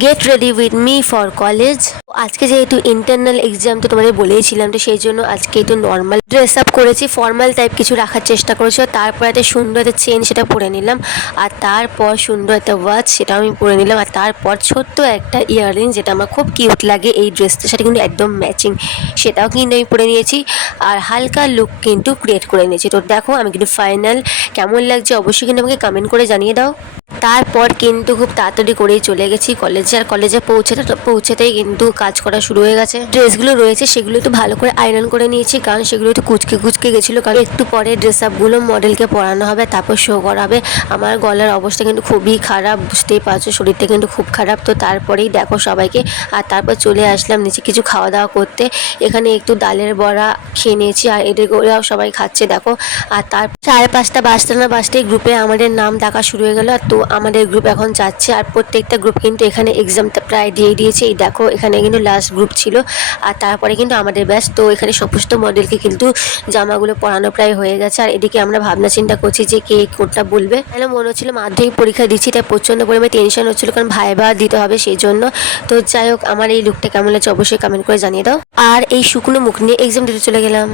Get ready with me for college. আজকে যেহেতু internal exam তো তোমাদের বলেইছিলাম, তো সেই জন্য আজকে একটু নর্মাল ড্রেস আপ করেছি, ফর্মাল টাইপ কিছু রাখার চেষ্টা করেছি। তারপর একটা সুন্দর একটা চেন সেটা পরে নিলাম, আর তারপর সুন্দর একটা ওয়াচ সেটাও আমি পরে নিলাম, আর তারপর ছোট্ট একটা ইয়াররিং যেটা আমার খুব কিউট লাগে এই ড্রেসটার সাথে কিন্তু একদম ম্যাচিং, সেটাও কিন্তু আমি পরে নিয়েছি। আর হালকা লুক কিন্তু ক্রিয়েট করে নিয়েছি। তো দেখো আমি কিন্তু ফাইনাল কেমন লাগছে অবশ্যই কিন্তু আমাকে কমেন্ট করে জানিয়ে দাও। তারপর কিন্তু খুব তাড়াতাড়ি করেই চলে গেছি কলেজে, আর কলেজে পৌঁছাতেই কিন্তু কাজ করা শুরু হয়ে গেছে। ড্রেসগুলো রয়েছে সেগুলো একটু ভালো করে আয়রন করে নিয়েছি, কারণ সেগুলো একটু কুচকে কুচকে গেছিলো, কারণ একটু পরে ড্রেস আপগুলো মডেলকে পরানো হবে, তারপর শো করাবে। আমার গলার অবস্থা কিন্তু খুবই খারাপ, বুঝতেই পারছো, শরীরটা কিন্তু খুব খারাপ। তো তারপরেই দেখো সবাইকে, আর তারপর চলে আসলাম নিচে কিছু খাওয়া দাওয়া করতে। এখানে একটু ডালের বড়া খেয়ে নিয়েছি, আর এদের ওরাও সবাই খাচ্ছে দেখো। আর তার 5:30 বাজতে না বাজতেই গ্রুপে আমাদের নাম ডাকা শুরু হয়ে গেল। তো আমাদের গ্রুপ এখন যাচ্ছে, আর প্রত্যেকটা গ্রুপ কিন্তু এখানে এক্সামটা প্রায় দিয়ে দিয়েছে। এই দেখো এখানে কিন্তু লাস্ট গ্রুপ ছিল, আর তারপরে কিন্তু আমাদের ব্যাচ। তো এখানে সমস্ত মডেলকে কিন্তু জামাগুলো পরানো প্রায় হয়ে গেছে, আর এদিকে আমরা ভাবনা চিন্তা করছি যে কে কোনটা বলবে। তাহলে মনে হচ্ছিল মাধ্যমিক পরীক্ষা দিচ্ছি, তাই প্রচণ্ড পরিমাণে টেনশন হচ্ছিল, কারণ ভাইবা দিতে হবে সেই জন্য। তো যাই হোক, আমার এই লুকটা কেমন লাগছে অবশ্যই কমেন্ট করে জানিয়ে দাও। আর এই শুকনো মুখ নিয়ে এক্সাম দিতে চলে গেলাম।